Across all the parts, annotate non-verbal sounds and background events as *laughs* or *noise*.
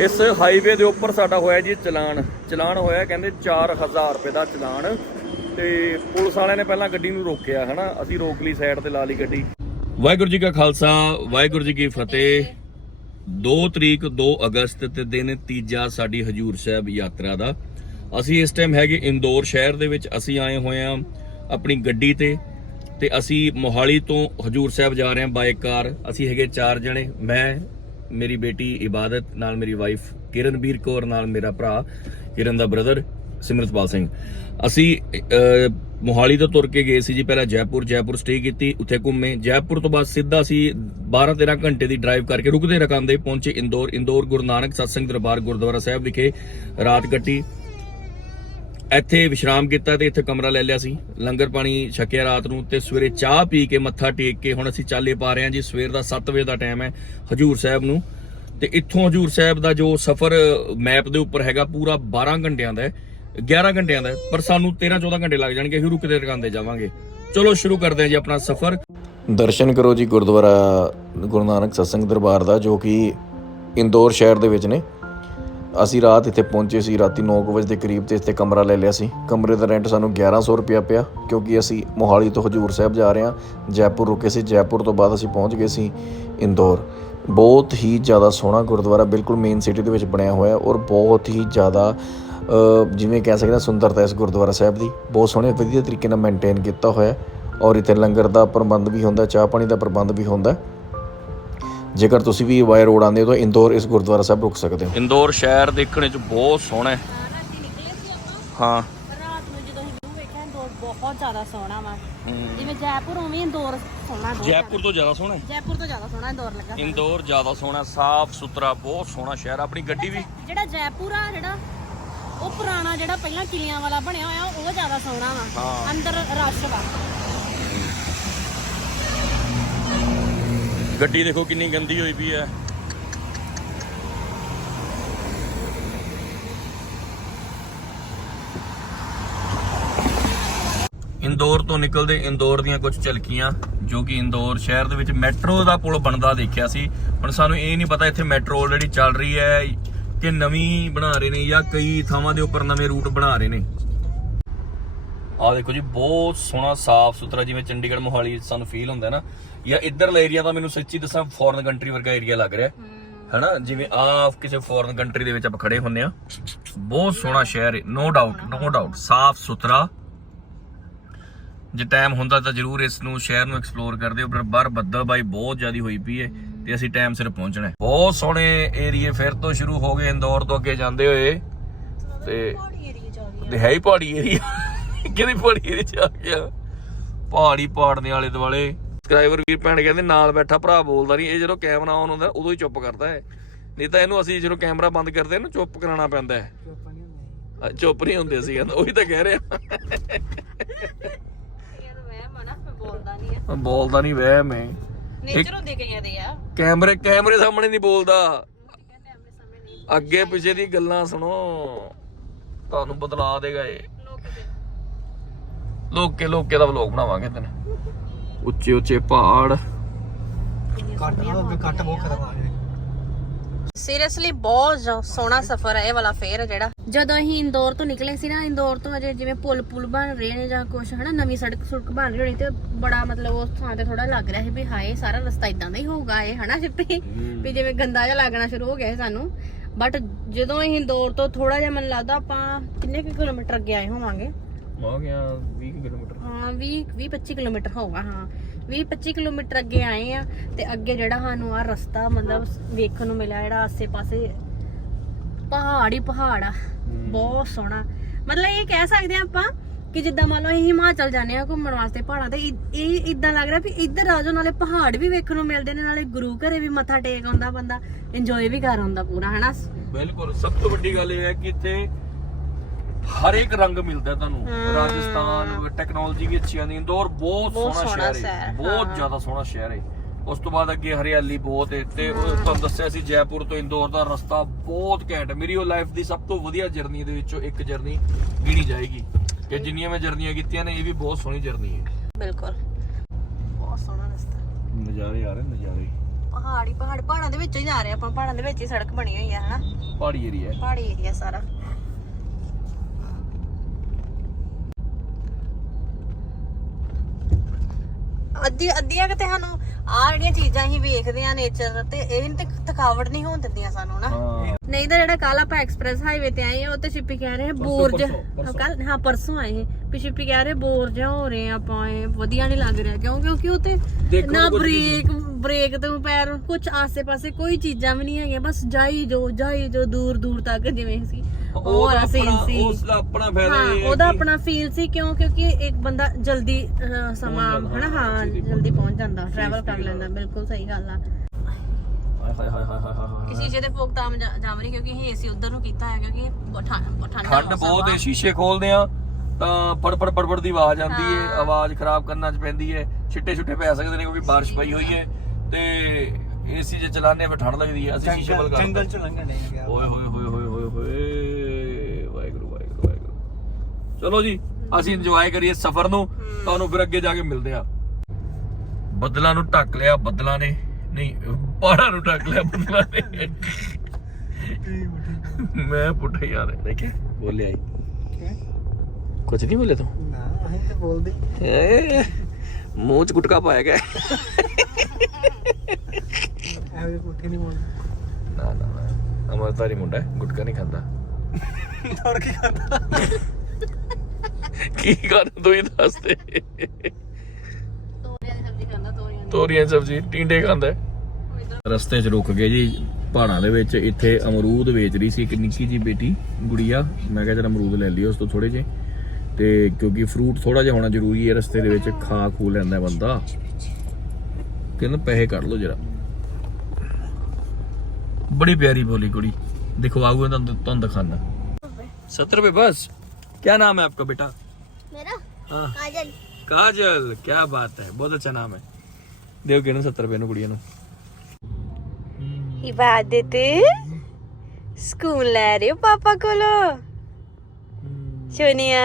ਇਸ ਹਾਈਵੇ ਦੇ ਉੱਪਰ ਸਾਡਾ ਹੋਇਆ ਜੀ ਚਲਾਨ। ਚਲਾਨ ਹੋਇਆ ਕਹਿੰਦੇ 4000 ਰੁਪਏ ਦਾ ਚਲਾਨ। ਤੇ ਪੁਲਿਸ ਵਾਲਿਆਂ ਨੇ ਪਹਿਲਾਂ ਗੱਡੀ ਨੂੰ ਰੋਕਿਆ, ਹਨਾ? ਅਸੀਂ ਰੋਕ ਲਈ ਸਾਈਡ ਤੇ ਲਾ ਲਈ ਗੱਡੀ। ਵਾਹਿਗੁਰੂ ਜੀ ਕਾ ਖਾਲਸਾ, ਵਾਹਿਗੁਰੂ ਜੀ ਕੀ ਫਤਿਹ। 2 ਤਰੀਕ 2 ਅਗਸਤ ਤੇ ਦਿਨ ਤੀਜਾ ਸਾਡੀ ਹਜੂਰ ਸਾਹਿਬ ਯਾਤਰਾ ਦਾ। ਅਸੀਂ ਇਸ ਟਾਈਮ ਹੈਗੇ ਇੰਦੌਰ ਸ਼ਹਿਰ ਦੇ ਵਿੱਚ, ਅਸੀਂ ਆਏ ਹੋਏ ਹਾਂ ਆਪਣੀ ਗੱਡੀ ਤੇ। ਤੇ ਅਸੀਂ ਮੋਹਾਲੀ ਤੋਂ ਹਜੂਰ ਸਾਹਿਬ ਜਾ ਰਹੇ ਹਾਂ ਬਾਈਕ ਕਾਰ ਅਸੀਂ ਹੈਗੇ ਚਾਰ ਜਣੇ, ਮੈਂ ਮੇਰੀ ਬੇਟੀ ਇਬਾਦਤ, ਨਾਲ ਮੇਰੀ ਵਾਈਫ ਕਿਰਨਬੀਰ ਕੌਰ, ਨਾਲ ਮੇਰਾ ਭਰਾ ਕਿਰਨ ਦਾ ਬ੍ਰਦਰ ਸਿਮਰਤਪਾਲ ਸਿੰਘ। ਅਸੀਂ ਮੋਹਾਲੀ ਤੋਂ ਤੁਰ ਕੇ ਗਏ ਸੀ ਜੀ, ਪਹਿਲਾਂ ਜੈਪੁਰ ਜੈਪੁਰ ਸਟੇ ਕੀਤੀ, ਉੱਥੇ ਘੁੰਮੇ। ਜੈਪੁਰ ਤੋਂ ਬਾਅਦ ਸਿੱਧਾ ਅਸੀਂ 12 13 ਘੰਟੇ ਦੀ ਡਰਾਈਵ ਕਰਕੇ ਰੁਕਦੇ ਰਕਾਂਦੇ ਪਹੁੰਚੇ ਇੰਦੌਰ। ਇੰਦੌਰ ਗੁਰੂ ਨਾਨਕ ਸਤਸੰਗ ਦਰਬਾਰ ਗੁਰਦੁਆਰਾ ਸਾਹਿਬ ਵਿਖੇ ਰਾਤ ਕੱਟੀ। ਇੱਥੇ ਵਿਸ਼ਰਾਮ ਕੀਤਾ ਤੇ ਇੱਥੇ ਕਮਰਾ ਲੈ ਲਿਆ ਸੀ। ਲੰਗਰ ਪਾਣੀ ਛਕਿਆ ਰਾਤ ਨੂੰ ਤੇ ਸਵੇਰੇ ਚਾਹ ਪੀ ਕੇ ਮੱਥਾ ਟੇਕ ਕੇ ਹੁਣ ਅਸੀਂ ਚਾਲੇ ਪਾ ਰਹੇ ਹਾਂ ਜੀ। ਸਵੇਰ ਦਾ 7 ਵਜੇ ਦਾ ਟਾਈਮ ਹੈ ਹਜੂਰ ਸਾਹਿਬ ਨੂੰ। ਤੇ ਇੱਥੋਂ ਹਜੂਰ ਸਾਹਿਬ ਦਾ ਜੋ ਸਫ਼ਰ ਮੈਪ ਦੇ ਉੱਪਰ ਹੈਗਾ ਪੂਰਾ 12 ਘੰਟਿਆਂ ਦਾ ਹੈ 11 ਘੰਟਿਆਂ ਦਾ ਪਰ ਸਾਨੂੰ 13 14 ਘੰਟੇ ਲੱਗ ਜਾਣਗੇ, ਅਸੀਂ ਰੁਕਦੇ ਰਕਾਂਦੇ ਜਾਵਾਂਗੇ। ਚਲੋ ਸ਼ੁਰੂ ਕਰਦੇ ਹਾਂ ਜੀ ਆਪਣਾ ਸਫ਼ਰ। ਦਰਸ਼ਨ ਕਰੋ ਜੀ ਗੁਰਦੁਆਰਾ ਗੁਰੂ ਨਾਨਕ ਸਤਸੰਗ ਦਰਬਾਰ ਦਾ, ਜੋ ਕਿ ਇੰਦੌਰ ਸ਼ਹਿਰ ਦੇ ਵਿੱਚ ਨੇ। ਅਸੀਂ ਰਾਤ ਇੱਥੇ ਪਹੁੰਚੇ ਸੀ, ਰਾਤੀ 9 ਵਜੇ ਦੇ ਕਰੀਬ ਤੇ ਇੱਥੇ ਕਮਰਾ ਲੈ ਲਿਆ ਸੀ। ਕਮਰੇ ਦਾ ਰੈਂਟ ਸਾਨੂੰ 1100 ਰੁਪਇਆ ਪਿਆ, ਕਿਉਂਕਿ ਅਸੀਂ ਮੋਹਾਲੀ ਤੋਂ ਹਜੂਰ ਸਾਹਿਬ ਜਾ ਰਹੇ ਹਾਂ। ਜੈਪੁਰ ਰੁਕੇ ਸੀ, ਜੈਪੁਰ ਤੋਂ ਬਾਅਦ ਅਸੀਂ ਪਹੁੰਚ ਗਏ ਸੀ ਇੰਦੌਰ। ਬਹੁਤ ਹੀ ਜ਼ਿਆਦਾ ਸੋਹਣਾ ਗੁਰਦੁਆਰਾ, ਬਿਲਕੁਲ ਮੇਨ ਸਿਟੀ ਦੇ ਵਿੱਚ ਬਣਿਆ ਹੋਇਆ ਔਰ ਬਹੁਤ ਹੀ ਜ਼ਿਆਦਾ ਜਿਵੇਂ ਕਹਿ ਸਕਦੇ ਹਾਂ ਸੁੰਦਰਤਾ ਇਸ ਗੁਰਦੁਆਰਾ ਸਾਹਿਬ ਦੀ। ਬਹੁਤ ਸੋਹਣੇ, ਵਧੀਆ ਤਰੀਕੇ ਨਾਲ ਮੇਨਟੇਨ ਕੀਤਾ ਹੋਇਆ ਔਰ ਇੱਥੇ ਲੰਗਰ ਦਾ ਪ੍ਰਬੰਧ ਵੀ ਹੁੰਦਾ, ਚਾਹ ਪਾਣੀ ਦਾ ਪ੍ਰਬੰਧ ਵੀ ਹੁੰਦਾ ਜੇਕਰ ਤੁਸੀਂ ਵੀ ਵਾਇਆ ਰੋਡ ਆਉਂਦੇ ਹੋ ਤਾਂ ਇੰਦੌਰ ਇਸ ਗੁਰਦੁਆਰਾ ਸਾਹਿਬ ਰੁਕ ਸਕਦੇ ਹੋ। ਇੰਦੌਰ ਸ਼ਹਿਰ ਦੇਖਣ 'ਚ ਬਹੁਤ ਸੋਹਣਾ ਹੈ। ਹਾਂ। ਪਰ ਰਾਤ ਨੂੰ ਜਦੋਂ ਅਸੀਂ ਵਿਊ ਵੇਖਿਆ ਇੰਦੌਰ ਬਹੁਤ ਜ਼ਿਆਦਾ ਸੋਹਣਾ ਵਾ। ਜਿਵੇਂ ਜੈਪੁਰ ਉਵੇਂ ਇੰਦੌਰ ਸੋਹਣਾ ਬਹੁਤ ਜੈਪੁਰ ਤੋਂ ਜ਼ਿਆਦਾ ਸੋਹਣਾ ਹੈ। ਜੈਪੁਰ ਤੋਂ ਜ਼ਿਆਦਾ ਸੋਹਣਾ ਇੰਦੌਰ ਲੱਗਾ ਇੰਦੌਰ ਜ਼ਿਆਦਾ ਸੋਹਣਾ ਸਾਫ਼ ਸੁਥਰਾ ਬਹੁਤ ਸੋਹਣਾ ਸ਼ਹਿਰ। ਆਪਣੀ ਗੱਡੀ ਵੀ ਜਿਹੜਾ ਜੈਪੁਰ ਆ ਜਿਹੜਾ ਉਹ ਪੁਰਾਣਾ ਜਿਹੜਾ ਪਹਿਲਾਂ ਕਿਲਿਆਂ ਵਾਲਾ ਬਣਿਆ ਹੋਇਆ ਉਹ ਜ਼ਿਆਦਾ ਸੋਹਣਾ ਵਾ। ਹਾਂ। ਅੰਦਰ ਰਸ਼ ਵਾ। ਗੱਡੀ ਦੇਖੋ ਕਿੰਨੀ ਗੰਦੀ ਹੋਈ ਪਈ ਹੈ ਇੰਦੌਰ ਤੋਂ ਨਿਕਲਦੇ ਇੰਦੌਰ ਦੀਆਂ ਕੁਝ ਝਲਕੀਆਂ, ਜੋ ਕਿ ਇੰਦੌਰ ਸ਼ਹਿਰ ਦੇ ਵਿੱਚ ਮੈਟਰੋ ਦਾ ਪੁਲ ਬਣਦਾ ਦੇਖਿਆ ਸੀ। ਹੁਣ ਸਾਨੂੰ ਇਹ ਨਹੀਂ ਪਤਾ ਇੱਥੇ ਮੈਟਰੋ ਆਲਰੇਡੀ ਚੱਲ ਰਹੀ ਹੈ ਕਿ ਨਵੀਂ ਬਣਾ ਰਹੇ ਨੇ ਜਾਂ ਕਈ ਥਾਵਾਂ ਦੇ ਉੱਪਰ ਨਵੇਂ ਰੂਟ ਬਣਾ ਰਹੇ ਨੇ। ਆਹ ਦੇਖੋ ਜੀ, ਬਹੁਤ ਸੋਹਣਾ ਸਾਫ਼ ਸੁਥਰਾ ਜਿਵੇਂ ਚੰਡੀਗੜ੍ਹ ਮੋਹਾਲੀ ਸਾਨੂੰ ਫੀਲ ਹੁੰਦਾ ਨਾ। ਜਾਂ ਇੱਧਰਲਾ ਏਰੀਆ ਤਾਂ ਮੈਨੂੰ ਸੱਚੀ ਦੱਸਾਂ ਫੋਰਨ ਕੰਟਰੀ ਵਰਗਾ ਏਰੀਆ ਲੱਗ ਰਿਹਾ ਹੈਨਾ? ਜਿਵੇਂ ਆ ਕਿਸੇ ਫੋਰਨ ਕੰਟਰੀ ਦੇ ਵਿੱਚ ਆਪਾਂ ਖੜੇ ਹੁੰਨੇ ਆ ਬਹੁਤ ਸੋਹਣਾ ਸ਼ਹਿਰ ਹੈ ਨੋ ਡਾਊਟ ਨੋ ਡਾਊਟ ਸਾਫ਼ ਸੁਥਰਾ। ਜੇ ਟਾਈਮ ਹੁੰਦਾ ਤਾਂ ਜਰੂਰ ਇਸ ਨੂੰ ਸ਼ਹਿਰ ਨੂੰ ਐਕਸਪਲੋਰ ਕਰਦੇ ਹੋ ਪਰ ਬਾਹਰ ਬੱਦਲਬਾਈ ਬਹੁਤ ਜ਼ਿਆਦੀ ਹੋਈ ਪਈ ਹੈ ਤੇ ਅਸੀਂ ਟਾਈਮ ਸਿਰ ਪਹੁੰਚਣਾ ਹੈ। ਬਹੁਤ ਸੋਹਣੇ ਏਰੀਏ ਫਿਰ ਤੋਂ ਸ਼ੁਰੂ ਹੋ ਗਏ ਇੰਦੌਰ ਤੋਂ ਅੱਗੇ ਜਾਂਦੇ ਹੋਏ। ਤੇ ਤੇ ਹੈ ਹੀ ਪਹਾੜੀ ਏਰੀਆ। ਕਿਹਦੀ ਪਹਾੜੀ ਏਰੀਆ ਚ ਆ ਗਿਆ ਪਹਾੜੀ ਪਾੜਨੇ ਵਾਲੇ ਦੁਆਲੇ। ਸਬਸਕ੍ਰਾਈਬਰ ਵੀਰ ਭੈਣ ਕਹਿੰਦੇ ਨਾਲ ਬੈਠਾ ਭਰਾ ਬੋਲਦਾ ਨਹੀਂ ਇਹ ਜਦੋਂ ਕੈਮਰਾ ਆਨ ਹੁੰਦਾ ਉਦੋਂ ਹੀ ਚੁੱਪ ਕਰਦਾ ਹੈ ਨਹੀਂ ਤਾਂ ਇਹਨੂੰ ਅਸੀਂ ਜਦੋਂ ਕੈਮਰਾ ਬੰਦ ਕਰਦੇ ਹਾਂ ਨਾ ਚੁੱਪ ਕਰਾਉਣਾ ਪੈਂਦਾ ਹੈ। ਚੁੱਪ ਨਹੀਂ ਹੁੰਦੇ ਸੀ ਕਹਿੰਦਾ ਉਹੀ ਤਾਂ ਕਹਿ ਰਿਹਾ। ਬੋਲਦਾ ਨਹੀਂ ਆ। ਬੋਲਦਾ ਨਹੀਂ ਵਹਿ ਮੈਂ ਨੇਚਰ ਹੁੰਦੇ ਕਈਆਂ ਦੇ ਆ। ਕੈਮਰੇ ਕੈਮਰੇ ਸਾਹਮਣੇ ਨਹੀਂ ਬੋਲਦਾ। ਅੱਗੇ ਪਿੱਛੇ ਦੀ ਗੱਲਾਂ ਸੁਣੋ। ਤੁਹਾਨੂੰ ਬਦਲਾ ਦੇਗਾ ਇਹ। ਲੋਕੇ ਲੋਕੇ ਦਾ ਵਲੋਗ ਬਣਾਵਾਂਗੇ ਤੈਨੂੰ। ਉੱਚੇ ਉੱਚੇ ਪਹਾੜ। ਸੀਰੀਅਸਲੀ ਬਹੁਤ ਜ- ਸੋਹਣਾ ਸਫ਼ਰ ਹੈ ਇਹ ਵਾਲਾ ਫੇਰ ਜਿਹੜਾ। ਜਦੋਂ ਅਸੀਂ ਇੰਦੌਰ ਤੋਂ ਨਿਕਲੇ ਸੀ ਨਾ ਇੰਦੌਰ ਤੋਂ ਅਜੇ ਜਿਵੇਂ ਪੁਲ ਪੁਲ ਬਣ ਰਹੇ ਨੇ ਜਾਂ ਕੁਛ ਹਨਾ ਨਵੀਂ ਸੜਕ ਸੁੜਕ ਬਣ ਰਹੀ ਹੋਣੀ ਤੇ ਬੜਾ ਮਤਲਬ ਉਸ ਥਾਂ ਤੇ ਥੋੜਾ ਲੱਗ ਰਿਹਾ ਸੀ ਵੀ ਹਾਏ ਸਾਰਾ ਰਸਤਾ ਇਦਾਂ ਦਾ ਹੀ ਹੋਊਗਾ ਇਹ ਹਨਾ ਜਿੱਪੀ ਵੀ ਜਿਵੇਂ ਗੰਦਾ ਜਿਹਾ ਲੱਗਣਾ ਸ਼ੁਰੂ ਹੋ ਗਿਆ ਸਾਨੂੰ। ਬਟ ਜਦੋਂ ਅਸੀਂ ਇੰਦੌਰ ਤੋਂ ਥੋੜਾ ਜਿਹਾ ਮੈਨੂੰ ਲੱਗਦਾ ਆਪਾਂ ਕਿੰਨੇ ਕੁ ਕਿਲੋਮੀਟਰ ਅੱਗੇ ਆਏ ਹੋਵਾਂਗੇ? ਹੋ ਗਿਆ 20 ਕਿਲੋਮੀਟਰ। ਹਾਂ 20 20 25 ਕਿਲੋਮੀਟਰ ਹੋਊਗਾ ਹਾਂ। 20 25 ਕਿਲੋਮੀਟਰ ਅੱਗੇ ਆਏ ਆ ਤੇ ਅੱਗੇ ਜਿਹੜਾ ਸਾਨੂੰ ਆ ਰਸਤਾ ਮਤਲਬ ਵੇਖਣ ਨੂੰ ਮਿਲਿਆ ਜਿਹੜਾ ਆਸੇ-ਪਾਸੇ ਪਹਾੜ ਹੀ ਪਹਾੜ ਆ ਬਹੁਤ ਸੋਹਣਾ। ਮਤਲਬ ਇਹ ਕਹਿ ਸਕਦੇ ਆ ਆਪਾਂ ਕਿ ਜਿੱਦਾਂ ਮੰਨ ਲਓ ਅਸੀਂ ਹਿਮਾਚਲ ਜਾਂਦੇ ਆ ਘੁੰਮਣ ਵਾਸਤੇ ਪਹਾੜਾਂ ਤੇ ਇਹ ਇਦਾਂ ਲੱਗ ਰਿਹਾ ਵੀ ਇੱਧਰ ਆ ਜਾਓ ਨਾਲੇ ਪਹਾੜ ਵੀ ਵੇਖਣ ਨੂੰ ਮਿਲਦੇ ਨੇ ਨਾਲੇ ਗੁਰੂ ਘਰੇ ਵੀ ਮੱਥਾ ਟੇਕ ਆਉਂਦਾ ਬੰਦਾ ਇੰਜੋਏ ਵੀ ਕਰ ਆਉਂਦਾ ਪੂਰਾ ਹਨਾ? ਬਿਲਕੁਲ ਸਭ ਤੋਂ ਵੱਡੀ ਗੱਲ ਇਹ ਹੈ ਕਿ ਇੱਥੇ ਹਰ ਇੱਕ ਰੰਗ ਮਿਲਦਾ ਤੁਹਾਨੂੰ। ਹਾਂ। ਰਾਜਸਥਾਨ ਟੈਕਨੋਲੋਜੀ ਵੀ ਅੱਛੀ ਆਂਦੀ ਇੰਦੌਰ ਬਹੁਤ ਸੋਹਣਾ ਸ਼ਹਿਰ ਹੈ। ਬਹੁਤ ਹਾਂ। ਜ਼ਿਆਦਾ ਸੋਹਣਾ ਸ਼ਹਿਰ ਹੈ। ਉਸ ਤੋਂ ਬਾਅਦ ਅੱਗੇ ਹਰਿਆਲੀ ਬਹੁਤ ਹੈ ਤੇ ਉਹ ਤੁਹਾਨੂੰ ਦੱਸਿਆ ਸੀ ਜੈਪੁਰ ਤੋਂ ਇੰਦੌਰ ਦਾ ਰਸਤਾ ਬਹੁਤ ਘੈਂਟ ਹੈ। ਮੇਰੀ ਉਹ ਲਾਈਫ ਦੀ ਸਭ ਤੋਂ ਵਧੀਆ ਜਰਨੀ ਦੇ ਵਿੱਚੋਂ ਇੱਕ ਜਰਨੀ ਗਿਣੀ ਜਾਏਗੀ। ਕਿ ਜਿੰਨੀਆਂ ਮੈਂ ਜਰਨੀਆਂ ਕੀਤੀਆਂ ਨੇ ਇਹ ਵੀ ਬਹੁਤ ਸੋਹਣੀ ਜਰਨੀ ਹੈ। ਬਿਲਕੁਲ। ਬਹੁਤ ਸੋਹਣਾ ਰਸਤਾ। ਨਜ਼ਾਰੇ ਆ ਰਹੇ ਨਜ਼ਾਰੇ। ਪਹਾੜ ਪਹਾੜ ਹੀ ਪਹਾੜ ਦੇ ਵਿੱਚ ਹੀ ਜਾ ਰਹੇ ਆਪਾਂ। ਪਹਾੜਾਂ ਦੇ ਵਿੱਚ ਹੀ ਸੜਕ ਬਣੀ ਹੋਈ ਆ ਹਨਾ? ਪਹਾੜੀ ਏਰੀਆ ਪਹਾੜੀ ਏਰੀਆ ਸਾਰਾ। ਅੱਧੀ ਅੱਧੀਆਂ ਕਿਤੇ ਸਾਨੂੰ ਆ ਜਿਹੜੀਆਂ ਚੀਜ਼ਾਂ ਹੀ ਵੇਖਦੇ ਆ ਨੇਚਰ ਤੇ ਇਹ ਤੇ ਥਕਾਵਟ ਨਹੀਂ ਹੋਣ ਦਿੰਦੀਆਂ ਸਾਨੂੰ ਨਾ। ਹਾਂ। ਨਹੀਂ ਤਾਂ ਜਿਹੜਾ ਕੱਲ ਆਪਾਂ ਐਕਸਪ੍ਰੈਸ ਹਾਈਵੇ ਤੇ ਆਏ ਆ ਉਹ ਤੇ ਸ਼ਿੱਪੀ ਕਹਿ ਰਹੇ ਬੋਰ ਜਿਹਾ ਪਰਸੋਂ, ਕੱਲ ਹਾਂ ਪਰਸੋਂ ਆਏ ਸੀ। ਵੀ ਸ਼ਿੱਪੀ ਕਹਿ ਰਹੇ ਬੋਰ ਜਿਹਾ ਹੋ ਰਹੇ ਆ ਆਪਾਂ ਇਹ ਵਧੀਆ ਨਹੀਂ ਲੱਗ ਰਿਹਾ ਕਿਉਂ ਕਿਉਂਕਿ ਉਹ ਤੇ ਦੇਖਣ ਨਾ ਨੂੰ ਕੁਝ ਨਹੀਂ ਬ੍ਰੇਕ ਬ੍ਰੇਕ ਤੋਂ ਪੈਰ ਕੁਝ ਆਸੇ-ਪਾਸੇ ਕੋਈ ਚੀਜ਼ਾਂ ਵੀ ਨਹੀਂ ਹੈਗੀਆਂ ਬਸ ਜਾਈ ਜੋ ਜਾਈ ਜੋ ਦੂਰ ਦੂਰ ਤੱਕ ਜਿਵੇਂ ਸੀ ਉਹ ਵਾਲਾ ਸੀਨ ਸੀ। ਉਸ ਦਾ ਆਪਣਾ ਫਾਇਦਾ ਹਾਂ ਇਹ ਹੈ ਉਹਦਾ ਕਿ- ਆਪਣਾ ਫੀਲ ਸੀ ਕਿਉਂ? ਕਿਉਂਕਿ ਇੱਕ ਬੰਦਾ ਜਲਦੀ ਅਹ, ਸਮਾਂ ਹਨਾ? ਹਾਂ ਜਲਦੀ ਪਹੁੰਚ ਜਾਂਦਾ ਟਰੈਵਲ ਕਰ ਲੈਂਦਾ ਬਿਲਕੁਲ ਸਹੀ ਗੱਲ ਆ। ਹਾਏ ਹਾਏ ਹਾਏ ਹਾਏ ਹਾਏ ਹਾਏ ਕਿਸੇ ਸ਼ੀਸ਼ੇ ਤੇ ਫੋਕ ਤਾਂ ਜਾਮ ਰਹੀ ਕਿਉਂਕਿ ਅਸੀਂ ਏਸੀ ਉਧਰ ਨੂੰ ਕੀਤਾ ਹੈ ਕਿਉਂਕਿ ਬਹੁਤ ਠੰਡ ਬਹੁਤ ਠੰਡਾ ਠੰਡ ਮੌਸਮ ਬਹੁਤ ਆ। ਹੈ ਸ਼ੀਸ਼ੇ ਖੋਲਦੇ ਆ ਤਾਂ ਫੜ ਫੜ ਫੜ ਫੜ ਦੀ ਆਵਾਜ਼ ਆਉਂਦੀ ਹੈ ਆਵਾਜ਼ ਖਰਾਬ ਕਰਨਾ ਚ ਪੈਂਦੀ ਹੈ ਛਿੱਟੇ ਛੁੱਟੇ ਪੈ ਸਕਦੇ ਨੇ ਕਿਉਂਕਿ ਬਾਰਿਸ਼ ਪਈ ਹੋਈ ਹੈ ਤੇ ਏਸੀ ਜੇ ਚਲਾਉਂਦੇ ਆ ਫਿਰ ਠੰਡ ਲੱਗਦੀ ਹੈ ਅਸੀਂ ਸ਼ੀਸ਼ੇ ਬਲ ਜੰਗਲ ਚ ਲੰਘਣ ਨਹੀਂ ਗਿਆ ਓਏ ਹੋਏ ਹੋਏ ਹੋਏ ਹੋਏ। ਚਲੋ ਜੀ ਅਸੀਂ ਇੰਜੋਏ ਕਰੀਏ ਸਫ਼ਰ ਨੂੰ ਤੁਹਾਨੂੰ ਫਿਰ ਅੱਗੇ ਜਾ ਕੇ ਮਿਲਦੇ ਆ ਬੱਦਲਾਂ ਨੂੰ ਢੱਕ ਲਿਆ ਬੱਦਲਾਂ ਨੇ। ਨਹੀਂ ਪਹਾੜਾਂ ਨੂੰ ਢੱਕ ਲਿਆ ਬੱਦਲਾਂ ਨੇ। ਮੈਂ ਪੁੱਠੇ ਯਾਰ ਦੇਖੇ ਬੋਲਿਆ ਹੀ। ਕੁਝ ਨਹੀਂ ਬੋਲੇ ਤੂੰ? ਨਾ ਅਸੀਂ ਤੇ ਬੋਲਦੇ। ਏ, ਮੂੰਹ ਚ ਗੁਟਕਾ ਪਾਇਆ ਗਿਆ। ਐਵੇਂ ਪੁੱਠੇ ਨਹੀਂ ਬੋਲਦੇ। ਨਾ ਨਾ ਅਮਰਤਾਰੀ ਮੁੰਡਾ ਗੁਟਕਾ ਨਹੀਂ ਖਾਂਦਾ। ਤੋੜ ਕੇ ਖਾਂਦਾ? ਕੀ ਖਾਣਾ ਤੂੰ ਹੀ ਤੋਰੀਆਂ ਦੀ ਸਬਜ਼ੀ ਖਾਂਦਾ ਤੋਰੀਆਂ ਦੀ। ਸਬਜ਼ੀ ਟਿੰਡੇ ਖਾਂਦਾ ਰਸਤੇ 'ਚ ਰੁਕ ਗਏ ਜੀ ਪਹਾੜਾਂ ਦੇ ਵਿੱਚ ਇੱਥੇ ਅਮਰੂਦ ਵੇਚ ਰਹੀ ਸੀ ਇੱਕ ਨਿੱਕੀ ਜੀ ਬੇਟੀ ਗੁੜੀਆ। ਮੈਂ ਕਿਹਾ ਜਰਾ ਅਮਰੂਦ ਲੈ ਲਈਏ ਉਸ ਤੋਂ ਥੋੜੇ ਜੇ ਤੇ ਕਿਉਂਕਿ ਫਰੂਟ ਥੋੜਾ ਜਿਹਾ ਹੋਣਾ ਜ਼ਰੂਰੀ ਹੈ ਰਸਤੇ ਦੇ ਵਿੱਚ ਖਾ ਖੂ ਲੈਂਦਾ ਬੰਦਾ। ਕਹਿੰਦਾ ਪੈਸੇ ਕੱਢ ਲਓ ਜਰਾ। ਬੜੀ ਪਿਆਰੀ ਬੋਲੀ ਕੁੜੀ। ਦਿਖਵਾਊਗਾ ਤੁਹਾਨੂੰ ਤੁਹਾਨੂੰ ਦਿਖਾਣਾ 70 ਰੁਪਏ ਬਸ। ਕੀ ਨਾਮ ਹੈ ਆਪਕਾ ਬੇਟਾ? हाँ काजल ਕਾਜਲ ਕੀ ਬਾਤ ਹੈ ਬਹੁਤ ਅੱਛਾ ਨਾਮ ਹੈ ਦਿਓ ਕਿਹਨੂੰ 70 ਰੁਪਏ ਨੂੰ ਕੁੜੀਆਂ ਨੂੰ ਇਬਾਦਤ ਸਕੂਲ ਲੈ ਰਹੇ ਹੋ ਪਾਪਾ ਕੋਲੋਂ ਸੋਨੀਆ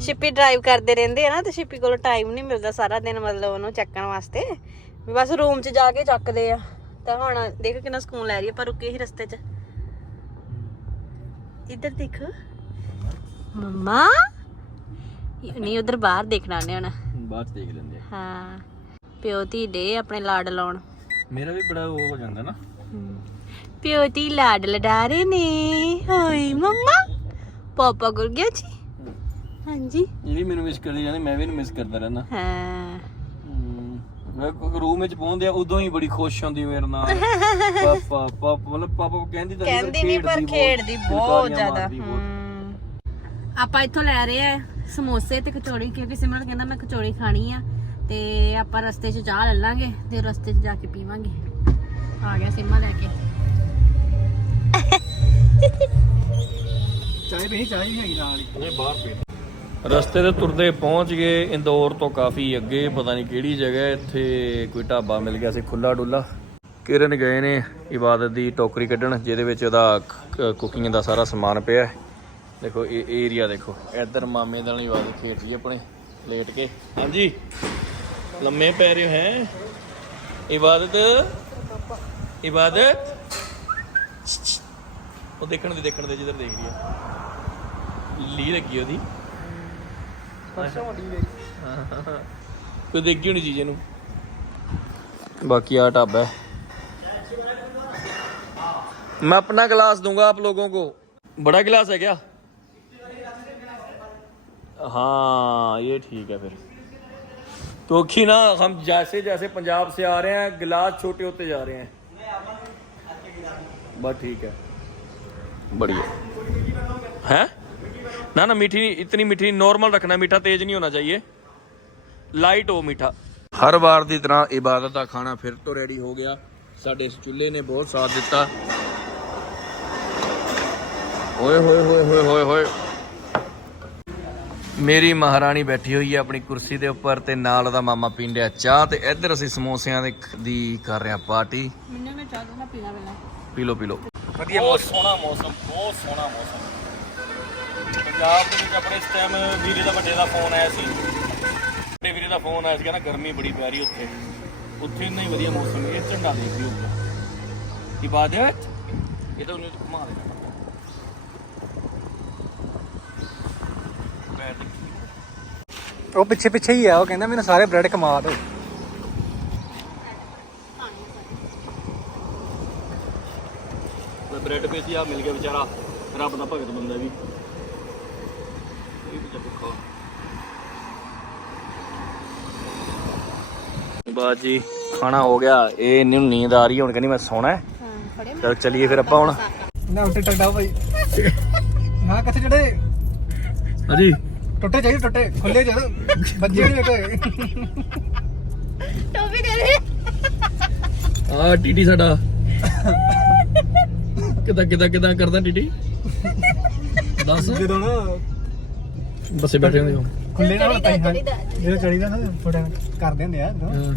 ਸ਼ਿਪੀ ਡਰਾਈਵ ਕਰਦੇ ਰਹਿੰਦੇ ਆ ਨਾ ਤੇ ਸ਼ਿਪੀ ਕੋਲ ਟਾਈਮ ਨਹੀਂ ਮਿਲਦਾ ਸਾਰਾ ਦਿਨ ਮਤਲਬ ਉਹਨੂੰ ਚੱਕਣ ਵਾਸਤੇ ਵੀ ਬਸ ਰੂਮ 'ਚ ਜਾ ਕੇ ਚੱਕਦੇ ਆ ਤਾਂ ਹੁਣ ਦੇਖ ਕਿੰਨਾ ਸਕੂਨ ਲੈ ਰਹੀ ਹੈ ਪਰ ਰੁਕੇ ਹੀ ਰਸਤੇ 'ਚ ਇੱਧਰ ਦੇਖੋ ਮੰਮਾ ਨਹੀਂ ਉਧਰ ਬਾਹਰ ਦੇਖਣਾ ਨੇ ਹੁਣ। ਬਾਅਦ ਚ ਦੇਖ ਲੈਂਦੇ ਆ। ਹਾਂ ਪਿਓ ਧੀ ਡੇ ਆਪਣੇ ਲਾਡ ਲਾਉਣ। ਮੇਰਾ ਵੀ ਬੜਾ ਉਹ ਹੋ ਜਾਂਦਾ ਨਾ। ਪਿਓ ਧੀ ਲਾਡ ਲਡਾ ਰਹੇ ਨੇ ਹਾਏ ਮੰਮਾ। ਪਾਪਾ ਗੁਰ ਗਿਆ ਜੀ। ਹਾਂਜੀ। ਇਹ ਵੀ ਮੈਨੂੰ ਮਿਸ ਕਰਦੀ ਜਾਂਦੀ ਮੈਂ ਵੀ ਇਹਨੂੰ ਮਿਸ ਕਰਦਾ ਰਹਿਣਾ ਹਾਂ। ਮੈਂ ਰੂਮ ਵਿੱਚ ਪਹੁੰਚਦੇ ਆ ਉਦੋਂ ਹੀ ਬੜੀ ਖੁਸ਼ ਹੁੰਦੀ ਮੇਰੇ ਨਾਲ। ਪਾਪਾ ਪਾਪਾ ਮਤਲਬ ਪਾਪਾ ਕਹਿੰਦੀ ਤਾਂ ਕਹਿੰਦੀ ਨਹੀਂ ਪਰ ਖੇਡਦੀ ਬਹੁਤ ਜ਼ਿਆਦਾ। ਆਪਾਂ ਇੱਥੋਂ ਲੈ ਰਹੇ ਆ। ਸਮੋਸੇ ਤੇ ਕਚੌੜੀ ਕਿਉਂਕਿ ਸਿਮਰਨ ਕਹਿੰਦਾ ਮੈਂ ਕਚੌੜੀ ਖਾਣੀ ਆ ਤੇ ਆਪਾਂ ਰਸਤੇ 'ਚ ਚਾਹ ਲੈ ਲਾਂਗੇ ਤੇ ਰਸਤੇ 'ਚ ਜਾ ਕੇ ਪੀਵਾਂਗੇ। ਆ ਗਿਆ ਸਿਮਾ ਲੈ ਕੇ। ਚਾਹ ਵੀ ਚਾਹ ਹੈਗੀ ਨਾਲ ਹੀ। ਬਾਹਰ ਪੀ ਰਸਤੇ ਤੇ ਤੁਰਦੇ ਪਹੁੰਚ ਗਏ ਇੰਦੌਰ ਤੋਂ ਕਾਫੀ ਅੱਗੇ ਪਤਾ ਨਹੀਂ ਕਿਹੜੀ ਜਗ੍ਹਾ ਇੱਥੇ ਕੋਈ ਢਾਬਾ ਮਿਲ ਗਿਆ ਸੀ ਖੁੱਲਾ ਡੁੱਲਾ ਕਿਰਨ ਗਏ ਨੇ ਇਬਾਦਤ ਦੀ ਟੋਕਰੀ ਕੱਢਣ ਜਿਹਦੇ ਵਿੱਚ ਉਹਦਾ ਕੁਕਿੰਗ ਦਾ ਸਾਰਾ ਸਮਾਨ ਪਿਆ ਹੈ। ਦੇਖੋ ਇਹ ਏਰੀਆ ਦੇਖੋ ਇੱਧਰ ਮਾਮੇ ਦਾ ਨਾਲ ਇਬਾਦਤ ਖੇਡ ਰਹੀ ਹੈ ਆਪਣੇ ਲੇਟ ਕੇ ਹਾਂਜੀ ਲੰਮੇ ਪੈ ਰਹੇ ਹੈ ਇਬਾਦਤ ਇਬਾਦਤ ਉਹ ਦੇਖਣ ਦੇ ਦੇਖਣ ਦੇ ਜਿੱਧਰ ਦੇਖ ਰਹੀ ਹੈ ਲੀ ਲੱਗੀ ਉਹਦੀ ਕੋਈ ਦੇਖੀ ਹੋਣੀ ਚੀਜ਼ ਇਹਨੂੰ ਬਾਕੀ ਆ ਢਾਬਾ है मैं अपना गिलास दूंगा आप लोगों को बड़ा गिलास है क्या हाँ ये ठीक है फिर क्योंकि ना हम जैसे जैसे पंजाब से आ रहे हैं गिलास छोटे होते जा रहे हैं बस ठीक है बढ़िया है ना ना मीठी नहीं इतनी मीठी नॉर्मल रखना मीठा तेज नहीं होना चाहिए ਲਾਈਟ ਹੋ ਮਿੱਠਾ ਹਰ ਵਾਰ ਦੀ ਤਰ੍ਹਾਂ ਇਬਾਦਤ ਦਾ ਖਾਣਾ ਫਿਰ ਤੋਂ ਰੈਡੀ ਹੋ ਗਿਆ ਸਾਡੇ ਇਸ ਚੁੱਲ੍ਹੇ ਨੇ ਬਹੁਤ ਸਾਥ ਦਿੱਤਾ ਓਏ ਹੋਏ ਹੋਏ ਹੋਏ ਹੋਏ ਹੋਏ ਮੇਰੀ ਮਹਾਰਾਣੀ ਬੈਠੀ ਹੋਈ ਹੈ ਆਪਣੀ ਕੁਰਸੀ ਦੇ ਉੱਪਰ ਤੇ ਨਾਲ ਉਹਦਾ ਮਾਮਾ ਪੀਂਦਿਆ ਚਾਹ ਤੇ ਇੱਧਰ ਅਸੀਂ ਸਮੋਸਿਆਂ ਦੇ ਦੀ ਕਰ ਰਹੇ ਹਾਂ ਪਾਰਟੀ। ਮੈਨੂੰ ਮੈਂ ਚਾਹ ਦੂੰਗਾ ਪੀਣਾ ਪਹਿਲਾਂ। ਪੀ ਲਓ ਪੀ ਵਧੀਆ ਬਹੁਤ ਸੋਹਣਾ ਮੌਸਮ ਬਹੁਤ ਸੋਹਣਾ ਮੌਸਮ। ਪੰਜਾਬ ਦੇ ਵਿੱਚ ਆਪਣੇ ਇਸ ਟਾਈਮ ਵੀਰੇ ਦਾ ਵੱਡੇ ਦਾ ਫੋਨ ਆਇਆ ਸੀ। ਵੱਡੇ ਵੀਰੇ ਦਾ ਫੋਨ ਆਇਆ ਸੀ ਕਹਿੰਦਾ ਗਰਮੀ ਬੜੀ ਪੈ ਰਹੀ ਉੱਥੇ। ਉੱਥੇ ਇੰਨਾ ਹੀ ਵਧੀਆ ਮੌਸਮ ਹੈ ਇਹ ਝੰਡਾ ਦੇਖ ਲਿਓ ਇਬਾਦਤ ਇਹ ਤਾਂ ਉਹਨੇ ਘੁਮਾ ਦੇਣਾ। ਉਹ ਪਿੱਛੇ ਪਿੱਛੇ ਹੀ ਆ ਉਹ ਕਹਿੰਦਾ ਮੈਨੂੰ ਸਾਰੇ ਬ੍ਰੈਡ ਕਮਾ ਦਿਓ। ਬ੍ਰੈਡ ਪੇਸੀ ਆ ਮਿਲ ਗਿਆ ਵਿਚਾਰਾ। ਰੱਬ ਦਾ ਭਗਤ ਬੰਦਾ ਵੀ। ਇਹ ਵੀ ਭੁੱਖਾ। ਬਾਜੀ ਖਾਣਾ ਹੋ ਗਿਆ। ਇਹ ਇਹਨੂੰ ਨੀਂਦ ਆ ਰਹੀ ਹੁਣ ਕਹਿੰਦੀ ਮੈਂ ਸੌਣਾ ਹੈ। ਹਾਂ ਫੜੇ ਚਲ ਚਲੀਏ ਫਿਰ ਆਪਾਂ ਹੁਣ। ਨਾ ਉੱਤੇ ਟੱਡਾ ਭਾਈ। ਨਾ ਕਿੱਥੇ ਚੜੇ ਹਾਂਜੀ। ਟੁੱਟੇ ਚਾਹੀਦੇ ਟੁੱਟੇ। ਖੁੱਲੇ ਜਦ ਬੱਜੇ ਨਹੀਂ ਵੇਖੇ ਟੋਪੀ ਦੇ ਦੇ। ਆ ਟੀਟੀ ਸਾਡਾ। ਕਿਦਾਂ ਕਿਦਾਂ ਕਿਦਾਂ ਕਰਦਾ ਟੀਟੀ ਦੱਸ। ਜਦੋਂ ਨਾ ਬੱਸੇ ਬੈਠੇ ਹੁੰਦੇ ਹੋ। ਖੁੱਲੇ ਨਾ ਚੜੀਦਾ, ਹੁੰਦਾ ਚੜੀਦਾ। ਜਦੋਂ ਚੜੀਦਾ ਨਾ ਥੋੜਾ ਕਰਦੇ ਹੁੰਦੇ ਆ ਹਾਂ।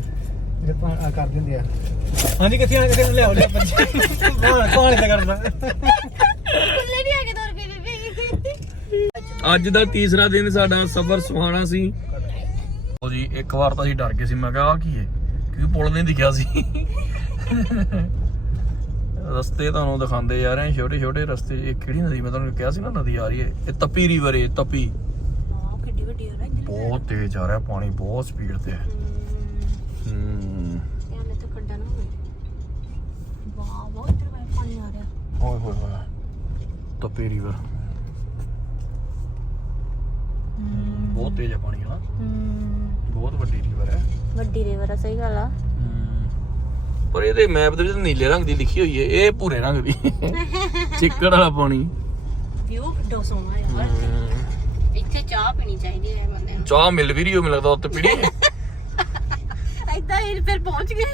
ਆ ਕਰਦੇ ਹੁੰਦੇ ਆ। ਹਾਂਜੀ ਕਿੱਥੇ ਆਣ ਕਿੱਥੇ ਲਿਆਓ ਲਿਆ ਬੱਜੇ ਕੋਣ ਕੋਣ ਤੇ ਕਰਦਾ ਖੁੱਲੇ ਨਹੀਂ ਆਗੇ 2 ਰੁਪਏ ਦੇ ਅੱਜ ਦਾ ਤੀਸਰਾ ਦਿਨ ਸਾਡਾ ਸਫ਼ਰ ਸੁਹਾਣਾ ਸੀ। ਉਹ ਜੀ ਇੱਕ ਵਾਰ ਤਾਂ ਅਸੀਂ ਡਰ ਗਏ ਸੀ ਮੈਂ ਕਿਹਾ ਆ ਕੀ ਹੈ? ਕਿਉਂਕਿ ਪੁਲ ਨਹੀਂ ਦਿਖਿਆ ਸੀ। ਰਸਤੇ ਤੁਹਾਨੂੰ ਦਿਖਾਉਂਦੇ ਜਾ ਰਹੇ ਛੋਟੇ ਛੋਟੇ ਰਸਤੇ। ਇਹ ਕਿਹੜੀ ਨਦੀ? ਮੈਂ ਤੁਹਾਨੂੰ ਕਿਹਾ ਸੀ ਨਾ ਨਦੀ ਆ ਰਹੀ ਹੈ। ਇਹ ਤਪੀ ਰਿਵਰ ਹੈ ਤਪੀ। ਬਹੁਤ ਤੇਜ਼ ਆ ਰਿਹਾ ਪਾਣੀ ਬਹੁਤ ਸਪੀਡ ਤੇ। ਹੈ। ਹੂੰ। ਧਿਆਨ ਨਾਲ ਤਾਂ ਖੱਡਾ ਨਾ ਹੋਵੇ। ਵਾਹ ਬਹੁਤ ਇੱਧਰ ਵਾਰ ਪਾਣੀ ਆ ਰਿਹਾ। ਓਏ ਹੋਏ ਹੋਏ। ਤਪੀ ਰਿਵਰ ਬਹੁਤ ਤੇਜ਼ ਹੈ ਪਾਣੀ ਹਾਂ ਹੂੰ। ਬਹੁਤ ਵੱਡੀ ਰਿਵਰ ਹੈ। ਵੱਡੀ ਰਿਵਰ ਆ ਸਹੀ ਗੱਲ ਆ। ਪਰ ਇਹਦੇ ਮੈਪ ਦੇ ਵਿੱਚ ਨੀਲੇ ਰੰਗ ਦੀ ਲਿਖੀ ਹੋਈ ਹੈ ਇਹ ਭੂਰੇ ਰੰਗ ਦੀ। *laughs* ਚਿੱਕੜ ਵਾਲਾ ਪਾਣੀ। ਵਿਊ ਕਿੱਡਾ ਸੋਹਣਾ ਯਾਰ। ਇੱਥੇ ਚਾਹ ਪੀਣੀ ਚਾਹੀਦੀ ਹੈ ਬੰਦੇ ਚਾਹ ਮਿਲ ਵੀ ਰਹੀ ਹੋ ਮੈਨੂੰ ਲੱਗਦਾ ਉੱਤੇ ਪੀੜੀ ਹੀ ਫਿਰ ਪਹੁੰਚ ਗਏ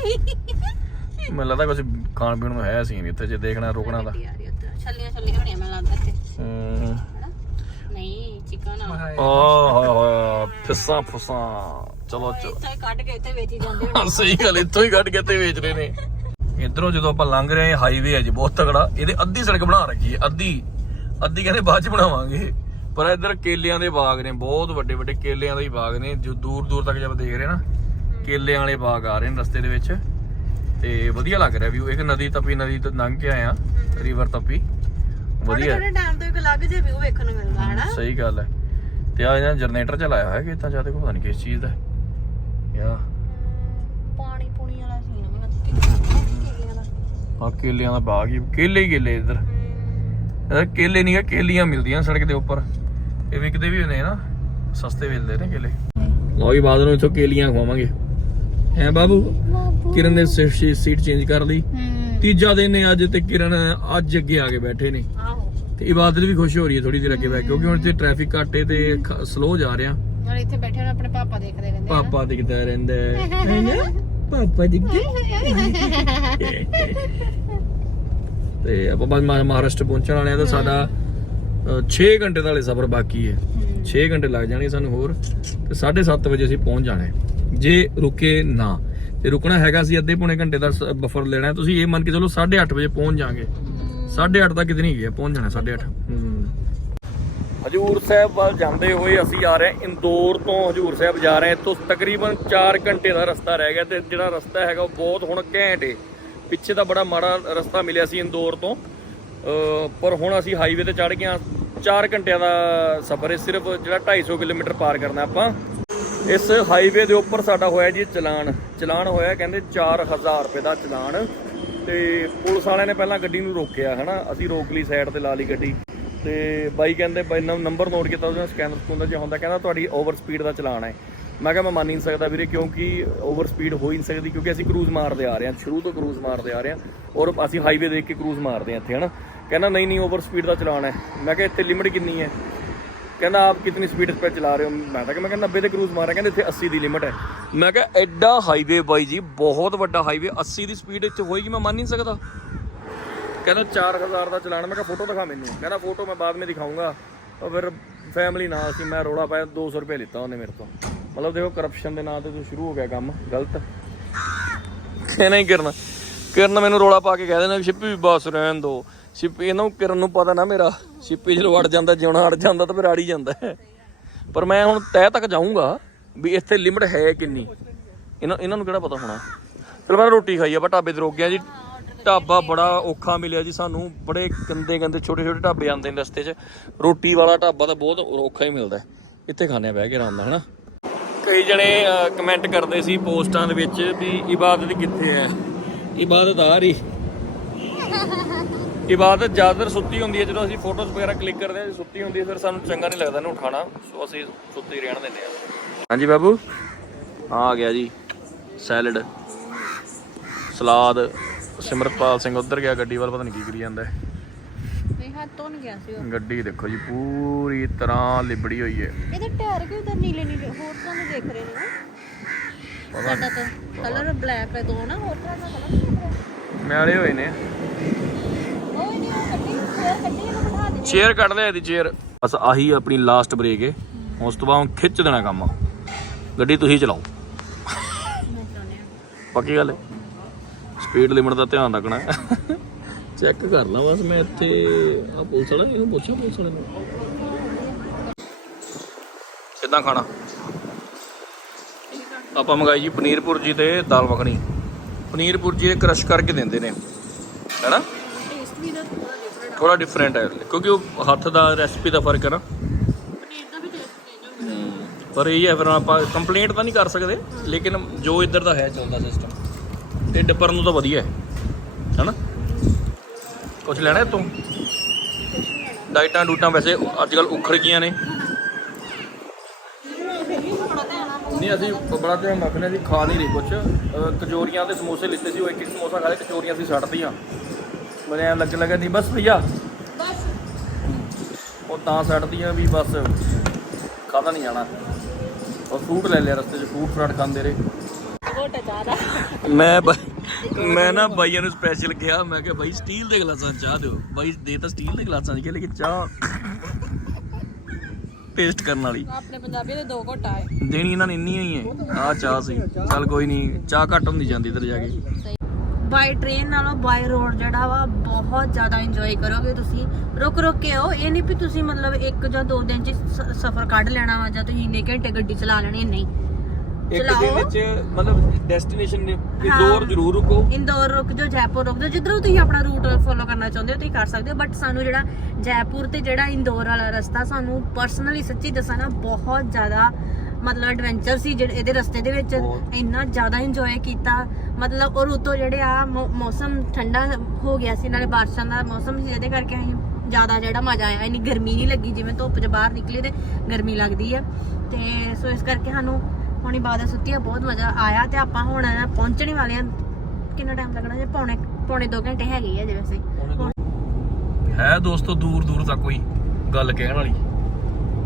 ਮੈਨੂੰ ਲੱਗਦਾ ਕੁਝ ਖਾਣ ਪੀਣ ਨੂੰ ਹੈ ਸੀ ਨਹੀਂ ਇੱਥੇ ਜੇ ਦੇਖਣਾ ਰੁਕਣਾ ਤਾਂ। ਛੱਲੀਆਂ ਛੱਲੀਆਂ ਹੋਣੀਆਂ ਮੈਨੂੰ ਲੱਗਦਾ ਇੱਥੇ। ਹਮ। ਹੈਨਾ ਨਹੀਂ ਚਿਕਨ ਆ ਆਹ ਹੋਏ ਹੋਏ ਫਿੱਸਾਂ ਫੁੱਸਾਂ। ਚਲੋ ਚਲੋ। ਇੱਥੇ ਕੱਢ ਕੇ ਇੱਥੇ ਵੇਚੀ ਜਾਂਦੇ ਹੋਣੇ। ਸਹੀ ਗੱਲ ਇੱਥੋਂ ਹੀ ਕੱਢ ਕੇ ਤੇ ਵੇਚ ਰਹੇ ਨੇ। ਇਧਰੋਂ ਜਦੋਂ ਆਪਾਂ ਲੰਘ ਰਹੇ ਹਾਂ ਹਾਈਵੇ ਹੈ ਜੀ ਬਹੁਤ ਤਗੜਾ ਇਹਦੇ ਅੱਧੀ ਸੜਕ ਬਣਾ ਰੱਖੀ ਹੈ ਅੱਧੀ। ਅੱਧੀ ਕਹਿੰਦੇ ਬਾਅਦ ਚ ਬਣਾਵਾਂਗੇ। ਪਰ ਇੱਧਰ ਕੇਲਿਆਂ ਦੇ ਬਾਗ ਨੇ ਬਹੁਤ ਵੱਡੇ ਵੱਡੇ ਕੇਲਿਆਂ ਦੇ ਹੀ ਬਾਗ ਨੇ। ਜੋ ਦੂਰ ਦੂਰ ਤੱਕ ਜਦ ਦੇਖ ਰਹੇ ਨਾ ਕੇਲਿਆਂ ਵਾਲੇ ਬਾਗ ਆ ਰਹੇ ਨੇ ਰਸਤੇ ਦੇ ਵਿੱਚ। ਤੇ ਵਧੀਆ ਲੱਗ ਰਿਹਾ ਵਿਊ ਇੱਕ ਨਦੀ ਤਪੀ ਨਦੀ ਤੋਂ ਲੰਘ ਕੇ ਆਏ ਆ ਰਿਵਰ ਤਪੀ। ਵਧੀਆ। ਥੋੜੇ ਟਾਈਮ ਤੋਂ ਇੱਕ ਅਲੱਗ ਜਿਹਾ ਵਿਊ ਵੇਖਣ ਨੂੰ ਮਿਲਦਾ ਹੈ ਨਾ ਸਹੀ ਗੱਲ ਹੈ। ਤੇ ਆ ਇਹਨਾਂ ਜਨਰੇਟਰ ਚਲਾਇਆ ਹੋਇਆ ਕਿ ਤਾਂ ਜ਼ਿਆਦਾ ਪਤਾ ਨਹੀਂ ਕਿਸ ਚੀਜ਼ ਦਾ ਯਾ। ਪਾਣੀ ਪੂਣੀ ਵਾਲਾ ਸੀਨ ਮੈਨੂੰ ਦਾ। ਆ ਕੇਲਿਆਂ ਦਾ ਬਾਗ ਹੀ ਕੇਲੇ ਹੀ ਕੇਲੇ ਇੱਧਰ। ਇਹ ਕੇਲੇ ਨਹੀਂ ਆ ਕੇਲੀਆਂ ਮਿਲਦੀਆਂ ਸੜਕ ਦੇ ਉੱਪਰ। ਇਹ ਵਿਕਦੇ ਵੀ ਹੁੰਦੇ ਨਾ ਸਸਤੇ ਮਿਲਦੇ ਨੇ ਕੇਲੇ। ਲਓ ਜੀ ਬਾਅਦ ਨੂੰ ਇੱਥੋਂ ਕੇਲੀਆਂ ਖਵਾਵਾਂਗੇ। ਹੈ ਬਾਬੂ? ਕਿਰਨ ਨੇ ਸੀਟ ਚੇਂਜ ਕਰ ਲਈ। ਹੂੰ ਤੀਜਾ ਦਿਨ ਹੈ ਅੱਜ ਤੇ ਕਿਰਨ ਅੱਜ ਅੱਗੇ ਆ ਕੇ ਬੈਠੇ ਨੇ। ਆਹੋ। ਤੇ ਇਬਾਦਤ ਵੀ ਖੁਸ਼ ਹੋ ਰਹੀ ਹੈ ਥੋੜੀ ਦੇਰ ਅੱਗੇ ਬੈ ਕਿਉਂਕਿ ਹੁਣ ਇੱਥੇ ਟ੍ਰੈਫਿਕ ਘੱਟ ਹੈ ਤੇ ਸਲੋ ਜਾ ਰਿਹਾ। ਨਾਲ ਇੱਥੇ ਬੈਠੇ ਹੋਣ ਆਪਣੇ ਪਾਪਾ ਦੇਖਦੇ ਰਹਿੰਦੇ ਆ ਪਾਪਾ ਦਿਖਦਾ ਰਹਿੰਦਾ ਹੈ? ਪਾਪਾ ਦਿਖਦਾ ਤੇ ਆਪਾਂ ਬਸ ਮਹਾ- ਮਹਾਰਾਸ਼ਟਰ ਪਹੁੰਚਣ ਵਾਲੇ ਆ ਤਾਂ ਸਾਡਾ 6 ਘੰਟੇ ਦਾ ਹਲੇ ਸਫ਼ਰ ਬਾਕੀ ਹੈ। 6 ਘੰਟੇ ਲੱਗ ਜਾਣੇ ਸਾਨੂੰ ਹੋਰ। ਤੇ 7:30 ਵਜੇ ਅਸੀਂ ਪਹੁੰਚ ਜਾਣਾ ਹੈ। ਜੇ ਰੁਕੇ ਨਾ। ਤੇ ਰੁਕਣਾ ਹੈਗਾ ਸੀ ਅੱਧੇ ਪੌਣੇ ਘੰਟੇ ਦਾ ਬਫਰ ਲੈਣਾ ਤੁਸੀਂ ਇਹ ਮੰਨ ਕੇ ਚਲੋ 8:30 ਵਜੇ ਪਹੁੰਚ ਜਾਾਂਗੇ। 8:30 ਤੱਕ ਕਿਤੇ ਨਹੀਂ ਗਿਆ ਪਹੁੰਚ ਜਾਣਾ 8:30 ਹਜੂਰ ਸਾਹਿਬ ਵੱਲ ਜਾਂਦੇ ਹੋਏ ਅਸੀਂ ਆ ਰਹੇ ਇੰਦੌਰ ਤੋਂ ਹਜੂਰ ਸਾਹਿਬ ਜਾ ਰਹੇ ਹਾਂ। ਤੋਂ ਤਕਰੀਬਨ 4 ਘੰਟੇ ਦਾ ਰਸਤਾ ਰਹਿ ਗਿਆ ਤੇ ਜਿਹੜਾ ਰਸਤਾ ਹੈਗਾ ਉਹ ਬਹੁਤ ਹੁਣ ਘੈਂਟ ਏ। ਪਿੱਛੇ ਤਾਂ ਬੜਾ ਮਾੜਾ ਰਸਤਾ ਮਿਲਿਆ ਸੀ ਇੰਦੌਰ ਤੋਂ। ਪਰ ਹੁਣ ਅਸੀਂ ਹਾਈਵੇ ਤੇ ਚੜ ਗਏ ਹਾਂ। 4 ਘੰਟਿਆਂ ਦਾ ਸਫ਼ਰ ਹੈ ਸਿਰਫ ਜਿਹੜਾ 250 ਕਿਲੋਮੀਟਰ ਪਾਰ ਕਰਨਾ ਆਪਾਂ। ਇਸ ਹਾਈਵੇ ਦੇ ਉੱਪਰ ਸਾਡਾ ਹੋਇਆ ਜੀ ਚਲਾਨ। ਚਲਾਨ ਹੋਇਆ ਕਹਿੰਦੇ 4000 ਰੁਪਏ ਦਾ ਚਲਾਨ। ਤੇ ਪੁਲਿਸ ਵਾਲਿਆਂ ਨੇ ਪਹਿਲਾਂ ਗੱਡੀ ਨੂੰ ਰੋਕਿਆ, ਹਨਾ? ਅਸੀਂ ਰੋਕ ਲਈ ਸਾਈਡ ਤੇ ਲਾ ਲਈ ਗੱਡੀ। ਤੇ ਬਾਈ ਕਹਿੰਦੇ ਬਾਈ ਨੰਬਰ ਨੋਟ ਕੀਤਾ ਉਹਨੇ ਸਕੈਨਰ ਸਕੂਨਰ ਜਿਹਾ ਹੁੰਦਾ, ਕਹਿੰਦਾ ਤੁਹਾਡੀ ਓਵਰ ਸਪੀਡ ਦਾ ਚਲਾਨ ਹੈ। ਮੈਂ ਕਿਹਾ ਮੈਂ ਮੰਨ ਨਹੀਂ ਸਕਦਾ ਵੀਰੇ, ਕਿਉਂਕਿ ਓਵਰ ਸਪੀਡ ਹੋ ਹੀ ਨਹੀਂ ਸਕਦੀ, ਕਿਉਂਕਿ ਅਸੀਂ ਕਰੂਜ਼ ਮਾਰਦੇ ਆ ਰਹੇ ਹਾਂ, ਸ਼ੁਰੂ ਤੋਂ ਕਰੂਜ਼ ਮਾਰਦੇ ਆ ਰਹੇ ਹਾਂ, ਔਰ ਅਸੀਂ ਹਾਈਵੇ ਦੇਖ ਕੇ ਕਰੂਜ਼ ਮਾਰਦੇ ਹਾਂ ਇੱਥੇ, ਹਨਾ? ਕਹਿੰਦਾ ਨਹੀਂ ਨਹੀਂ ਓਵਰ ਸਪੀਡ ਦਾ ਚਲਾਨ ਹੈ। ਮੈਂ ਕਿਹਾ ਇੱਥੇ ਲਿਮਿਟ ਕਿੰਨੀ ਹੈ? ਕਹਿੰਦਾ, ਆਪ ਕਿਤਨੀ ਸਪੀਡ ਤੇ ਚਲਾ ਰਹੇ ਹੋ? ਮੈਂ ਤਾਂ ਕਿ ਮੈਂ ਕਹਿੰਦਾ 90 ਤੇ ਕਰੂਜ਼ ਮਾਰ ਰਿਹਾ ਕਹਿੰਦੇ, ਇੱਥੇ 80 ਦੀ ਲਿਮਿਟ ਹੈ। ਮੈਂ ਕਿਹਾ, ਐਡਾ ਹਾਈਵੇ ਬਾਈ ਜੀ, ਬਹੁਤ ਵੱਡਾ ਹਾਈਵੇ 80 ਦੀ ਸਪੀਡ ਇੱਥੇ ਹੋਏਗੀ, ਮੈਂ ਮੰਨ ਨਹੀਂ ਸਕਦਾ। ਕਹਿੰਦਾ 4000 ਦਾ ਚਲਾਨ ਮੈਂ ਕਿਹਾ, ਫੋਟੋ ਦਿਖਾ ਮੈਨੂੰ। ਕਹਿੰਦਾ, ਫੋਟੋ ਮੈਂ ਬਾਅਦ ਵਿੱਚ ਦਿਖਾਉਂਗਾ ਉਹ ਫਿਰ ਫੈਮਿਲੀ ਨਾਲ ਸੀ ਮੈਂ ਰੋੜਾ ਪਾਇਆ 200 ਰੁਪਏ ਲਿੱਤਾ ਉਹਨੇ ਮੇਰੇ ਤੋਂ। ਮਤਲਬ ਦੇਖੋ ਕਰਪਸ਼ਨ ਦੇ ਨਾਂ ਤੇ ਤੋਂ ਸ਼ੁਰੂ ਹੋ ਗਿਆ ਕੰਮ, ਗਲਤ। ਇਹ ਨਹੀਂ ਕਰਨਾ। ਕਿਰਨ ਮੈਨੂੰ ਰੋਲਾ ਪਾ ਕੇ ਕਹਿ ਦੇਣਾ ਵੀ ਬਸ ਰਹਿਣ ਦੋ। ਸ਼ਿੱਪੀ ਇਹਨੂੰ ਕਿਰਨ ਨੂੰ ਪਤਾ ਨਾ ਮੇਰਾ ਸ਼ਿੱਪੀ ਜਦੋਂ ਅੜ ਜਾਂਦਾ, ਜਿਉਣਾ ਅੜ ਜਾਂਦਾ ਤਾਂ ਫਿਰ ਅੜ ਹੀ ਜਾਂਦਾ ਪਰ ਮੈਂ ਹੁਣ ਤਹਿ ਤੱਕ ਜਾਊਂਗਾ ਵੀ ਇੱਥੇ ਲਿਮਟ ਹੈ ਕਿੰਨੀ। ਇਹਨਾਂ ਇਹਨਾਂ ਨੂੰ ਕਿਹੜਾ ਪਤਾ ਹੋਣਾ। ਚਲ ਮੈਂ ਰੋਟੀ ਖਾਈ ਆਪਾਂ ਢਾਬੇ ਤੇ ਰੁਕ ਗਿਆ ਜੀ। ਢਾਬਾ ਬੜਾ ਔਖਾ ਮਿਲਿਆ ਜੀ ਸਾਨੂੰ। ਬੜੇ ਗੰਦੇ ਗੰਦੇ, ਛੋਟੇ ਛੋਟੇ ਢਾਬੇ ਆਉਂਦੇ ਨੇ ਰਸਤੇ 'ਚ। ਰੋਟੀ ਵਾਲਾ ਢਾਬਾ ਤਾਂ ਬਹੁਤ ਔਖਾ ਹੀ ਮਿਲਦਾ ਇੱਥੇ ਖਾਣੇ ਆ ਬਹਿ ਕੇ ਆਰਾਮ ਨਾਲ, ਹਨਾ? ਕਈ ਜਣੇ ਕਮੈਂਟ ਕਰਦੇ ਸੀ ਪੋਸਟਾਂ ਦੇ ਵਿੱਚ ਵੀ ਇਬਾਦਤ ਕਿੱਥੇ ਹੈ? ਇਬਾਦਤ ਆ ਰਹੀ। ਇਬਾਦਤ ਜ਼ਿਆਦਾਤਰ ਸੁੱਤੀ ਹੁੰਦੀ ਹੈ ਜਦੋਂ ਅਸੀਂ ਫੋਟੋਜ਼ ਵਗੈਰਾ ਕਲਿੱਕ ਕਰਦੇ ਹਾਂ ਸੁੱਤੀ ਹੁੰਦੀ ਹੈ ਫਿਰ ਸਾਨੂੰ ਚੰਗਾ ਨਹੀਂ ਲੱਗਦਾ ਇਹਨੂੰ ਉਠਾਣਾ ਸੋ ਅਸੀਂ ਸੁੱਤੀ ਰਹਿਣ ਦਿੰਦੇ ਹਾਂ। ਹਾਂਜੀ ਬਾਬੂ? ਆ ਗਿਆ ਜੀ ਸੈਲਡ ਸਲਾਦ ਸਿਮਰਤਪਾਲ ਸਿੰਘ ਉੱਧਰ ਗਿਆ ਗੱਡੀ ਵੱਲ ਪਤਾ ਨਹੀਂ ਕੀ ਕਰੀ ਜਾਂਦਾ ਹੈ। ਗੱਡੀ ਦੇਖੋ ਜੀ ਪੂਰੀ ਤਰ੍ਹਾਂ ਲਿਬੜੀ ਹੋਈ ਹੈ। ਇਹਦੇ ਟਾਇਰ ਕਿਉਂ ਤਾਂ ਨੀਲੇ ਨੀਲੇ ਹੋਰ ਤਰ੍ਹਾਂ ਦੇ ਦੇਖ ਰਹੇ ਨੇ। ਸਾਡਾ ਤਾਂ ਕਲਰ ਬਲੈਕ ਹੈ ਦੋ ਨਾ ਹੋਰ ਤਰ੍ਹਾਂ ਦਾ ਕਲਰ ਮਿਆਲੇ ਹੋਏ ਨੇ ਉਹ ਨਹੀਂ ਉਹ ਕੱਢੀ ਫੇਰ ਕੱਢੀ ਇਹਨੂੰ ਬਿਠਾ ਦੇ ਚੇਅਰ ਕੱਢ ਲਿਆ ਇਹਦੀ ਚੇਅਰ ਬਸ ਆਹੀ ਆਪਣੀ ਲਾਸਟ ਬ੍ਰੇਕ ਹੈ ਉਸ ਤੋਂ ਬਾਅਦ ਖਿੱਚ ਦੇਣਾ ਕੰਮ। ਗੱਡੀ ਤੁਸੀਂ ਚਲਾਓ। ਮੈਂ ਪੱਕੀ ਗੱਲ ਹੈ ਸਪੀਡ ਲਿਮਟ ਦਾ ਧਿਆਨ ਰੱਖਣਾ। ਚੈੱਕ ਕਰ ਲਾ ਬਸ ਮੈਂ ਇੱਥੇ। ਆ ਪੁਲਿਸ ਵਾਲਾ ਇਹਨੂੰ ਪੁੱਛਿਆ ਪੁਲਿਸ ਵਾਲੇ ਨੂੰ। ਕਿੱਦਾਂ ਖਾਣਾ? ਆਪਾਂ ਮੰਗਾਈ ਜੀ ਪਨੀਰ ਭੁਰਜੀ ਤੇ ਦਾਲ ਮੱਖਣੀ। ਪਨੀਰ ਭੁਰਜੀ ਇਹ ਕ੍ਰਸ਼ ਕਰਕੇ ਦਿੰਦੇ ਨੇ। ਹੈਨਾ? ਟੇਸਟ ਥੋੜਾ ਡਿਫਰੈਂਟ ਹੈ ਕਿਉਂਕਿ ਉਹ ਹੱਥ ਦਾ ਰੈਸਪੀ ਦਾ ਫ਼ਰਕ ਹੈ ਨਾ। ਪਰ ਇਹ ਹੈ ਫਿਰ ਆਪਾਂ ਕੰਪਲੇਂਟ ਤਾਂ ਨਹੀਂ ਕਰ ਸਕਦੇ ਲੇਕਿਨ ਜੋ ਇੱਧਰ ਦਾ ਹੈ ਚੱਲਦਾ ਸਿਸਟਮ ਢਿੱਡ ਭਰਨ ਨੂੰ ਤਾਂ ਵਧੀਆ ਹੈ। ਹੈਨਾ? ਕੁਝ ਲੈਣਾ ਤੂੰ? ਡਾਈਟਾਂ ਡੂਟਾਂ ਵੈਸੇ ਅੱਜ ਕੱਲ ਉਖੜ ਗਈਆਂ ਨੇ। ਨਹੀਂ ਅਸੀਂ ਬੜਾ ਧਿਆਨ ਰੱਖਦੇ ਜੀ ਖਾ ਨਹੀਂ ਰਹੀ ਕੁਝ ਕਚੋਰੀਆਂ ਤੇ ਸਮੋਸੇ ਲਿੱਤੇ ਸੀ ਉਹ ਇੱਕ ਇੱਕ ਸਮੋਸਾ ਖਾ ਲਏ ਕਚੋਰੀਆਂ ਸੀ ਛੱਡਤੀਆਂ ਮੈਨੂੰ ਐਂ ਲੱਗ ਲੱਗਾ ਨਹੀਂ ਬਸ ਭਈਆ। ਬਸ। ਉਹ ਤਾਂ ਛੱਡਤੀਆਂ ਵੀ ਬਸ। ਖਾਦਾ ਨਹੀਂ ਜਾਣਾ। ਉਹ ਫਰੂਟ ਲੈ ਲਿਆ ਰਸਤੇ 'ਚ ਫਰੂਟ ਫਰਾਟ ਖਾਂਦੇ ਰਹੇ। ਮੈਂ ਮੈਂ ਨਾ ਬਾਈਆਂ ਨੂੰ ਸਪੈਸ਼ਲ ਕਿਹਾ ਮੈਂ ਕਿਹਾ ਬਾਈ ਸਟੀਲ ਦੇ ਗਲਾਸਾਂ 'ਚ ਚਾਹ ਦਿਓ। ਬਾਈ ਦੇ ਤਾਂ ਸਟੀਲ ਦੇ ਗਲਾਸਾਂ 'ਚ ਲੇਕਿਨ ਚਾਹ ਟੇਸਟ ਕਰਨ ਵਾਲੀ। ਆਪਣੇ ਪੰਜਾਬੀ ਦੇ ਦੋ ਘੋਟਾ ਹੈ ਦੇਣੀ ਇਹਨਾਂ ਨੇ ਇੰਨੀ ਹੀ ਹੈ ਆਹ ਚਾਹ ਸੀ। ਚੱਲ ਕੋਈ ਨਹੀਂ ਚਾਹ ਘੱਟ ਹੁੰਦੀ ਜਾਂਦੀ ਇੱਧਰ ਜਾ ਕੇ। ਬਾਈ ਟ੍ਰੇਨ ਨਾਲੋਂ ਬਾਈ ਰੋਡ ਜਿਹੜਾ ਵਾ ਬਹੁਤ ਜ਼ਿਆਦਾ ਇੰਜੋਏ ਕਰੋਗੇ ਤੁਸੀਂ। ਰੁਕ ਰੁਕ ਕੇ ਆਓ। ਇਹ ਨਹੀਂ ਵੀ ਤੁਸੀਂ ਮਤਲਬ ਇੱਕ ਜਾਂ ਦੋ ਦਿਨ ਚ ਸਫ਼ਰ ਕੱਢ ਲੈਣਾ ਵਾ ਜਾਂ ਤੁਸੀਂ ਇੰਨੇ ਘੰਟੇ ਗੱਡੀ ਚਲਾ ਲੈਣੀ ਨਹੀਂ। ਇੱਕ। ਦਿਨ ਵਿੱਚ ਮਤਲਬ ਡੈਸਟੀਨੇਸ਼ਨ। ਇੰਦੌਰ ਜ਼ਰੂਰ ਰੁਕੋ। ਇੰਦੌਰ ਰੁਕ ਜਾਓ ਜੈਪੁਰ ਰੁਕ ਜਾਓ। ਜਿੱਧਰੋਂ ਤੁਸੀਂ ਆਪਣਾ ਰੂਟ ਫੋਲੋ ਕਰਨਾ ਚਾਹੁੰਦੇ ਹੋ ਤੁਸੀਂ ਕਰ ਸਕਦੇ ਹੋ। ਬਟ ਸਾਨੂੰ ਜਿਹੜਾ ਜੈਪੁਰ ਤੇ ਜਿਹੜਾ ਇੰਦੌਰ ਵਾਲਾ ਰਸਤਾ ਸਾਨੂੰ ਪਰਸਨਲੀ ਸੱਚੀ ਦੱਸਾਂ ਨਾ ਬਹੁਤ ਜ਼ਿਆਦਾ ਮਤਲਬ ਐਡਵੈਂਚਰ ਸੀ ਜਿਹੜੇ ਇਹਦੇ ਰਸਤੇ ਦੇ ਵਿੱਚ। ਬਹੁਤ। ਇੰਨਾ ਜ਼ਿਆਦਾ ਇੰਜੋਏ ਕੀਤਾ। ਮਤਲਬ ਔਰ ਉਤੋਂ ਜਿਹੜੇ ਆ ਮੌਸਮ ਠੰਡਾ ਹੋ ਗਿਆ ਸੀ ਨਾਲੇ ਬਾਰਿਸ਼ਾਂ ਦਾ ਮੌਸਮ ਸੀ ਜਿਹਦੇ ਕਰਕੇ ਅਸੀਂ ਜ਼ਿਆਦਾ ਜਿਹੜਾ ਮਜ਼ਾ ਆਇਆ। ਇੰਨੀ ਗਰਮੀ ਨਹੀਂ ਲੱਗੀ ਜਿਵੇਂ ਧੁੱਪ 'ਚ ਬਾਹਰ ਨਿਕਲੇ ਤੇ ਗਰਮੀ ਲੱਗਦੀ ਹੈ ਤੇ ਸੋ ਇਸ ਕਰਕੇ ਸਾਨੂੰ ਹੁਣ ਇਬਾਦਤ ਸੁੱਤੀ ਆ ਬਹੁਤ ਮਜ਼ਾ ਆਇਆ ਤੇ ਆਪਾਂ ਹੁਣ ਪਹੁੰਚਣੇ ਵਾਲੇ ਆ। ਕਿੰਨਾ ਟਾਈਮ ਲੱਗਣਾ ਜੇ? ਪੌਣੇ ਪੌਣੇ 2 ਘੰਟੇ ਹੈਗੇ ਆ ਜੇ ਵੈਸੇ। ਹੈ ਦੋਸਤੋ ਦੂਰ ਦੂਰ ਤੱਕ ਕੋਈ ਗੱਲ ਕਹਿਣ ਵਾਲੀ?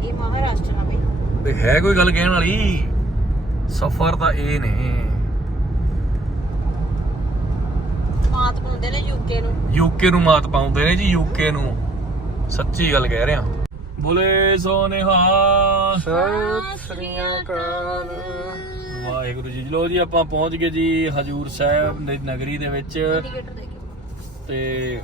ਇਹ ਮਹਾਰਾਸ਼ਟਰ ਆ ਬਈ। ਹੈ ਕੋਈ ਗੱਲ ਕਹਿਣ ਵਾਲੀ? ਸਫਰ ਤਾਂ ਇਹ ਨੇ। ਮਾਤ ਪਾਉਂਦੇ ਨੇ ਯੂਕੇ ਨੂੰ। ਯੂਕੇ ਨੂੰ ਮਾਤ ਪਾਉਂਦੇ ਨੇ ਜੀ ਯੂਕੇ ਨੂੰ। ਸੱਚੀ ਗੱਲ ਕਹਿ ਰਿਹਾ। ਬੋਲੇ ਸੋ ਨਿਹਾਲ ਸਤਿ ਸ੍ਰੀ ਅਕਾਲ। ਵਾਹਿਗੁਰੂ ਜੀ ਲੋ ਜੀ ਆਪਾਂ ਪਹੁੰਚ ਗਏ ਜੀ ਹਜੂਰ ਸਾਹਿਬ ਦੀ ਨਗਰੀ ਦੇ ਵਿੱਚ। ਤੇ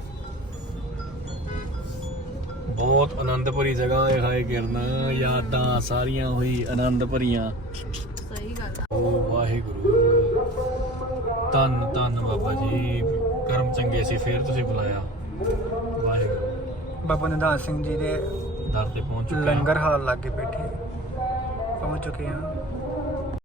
ਬਹੁਤ ਆਨੰਦ ਭਰੀ ਜਗ੍ਹਾ ਹੈ ਹਾਏ ਕਿਰਨ ਯਾਦਾਂ ਸਾਰੀਆਂ ਹੋਈ ਆਨੰਦ ਭਰੀਆਂ ਸਹੀ ਗੱਲ ਆ। ਓ ਵਾਹਿਗੁਰੂ। ਧੰਨ ਧੰਨ ਬਾਬਾ ਜੀ ਕਰਮ ਚੰਗੇ ਸੀ ਫੇਰ ਤੁਸੀਂ ਬੁਲਾਇਆ। ਵਾਹਿਗੁਰੂ। ਬਾਬਾ ਨਿਧਾਨ ਸਿੰਘ ਜੀ ਦੇ ਦਰ ਤੇ ਪਹੁੰਚ ਚੁੱਕੇ ਹਾਂ। ਲੰਗਰ ਹਾਲ ਲਾਗੇ ਬੈਠੇ। ਪਹੁੰਚ ਚੁੱਕੇ ਹਾਂ।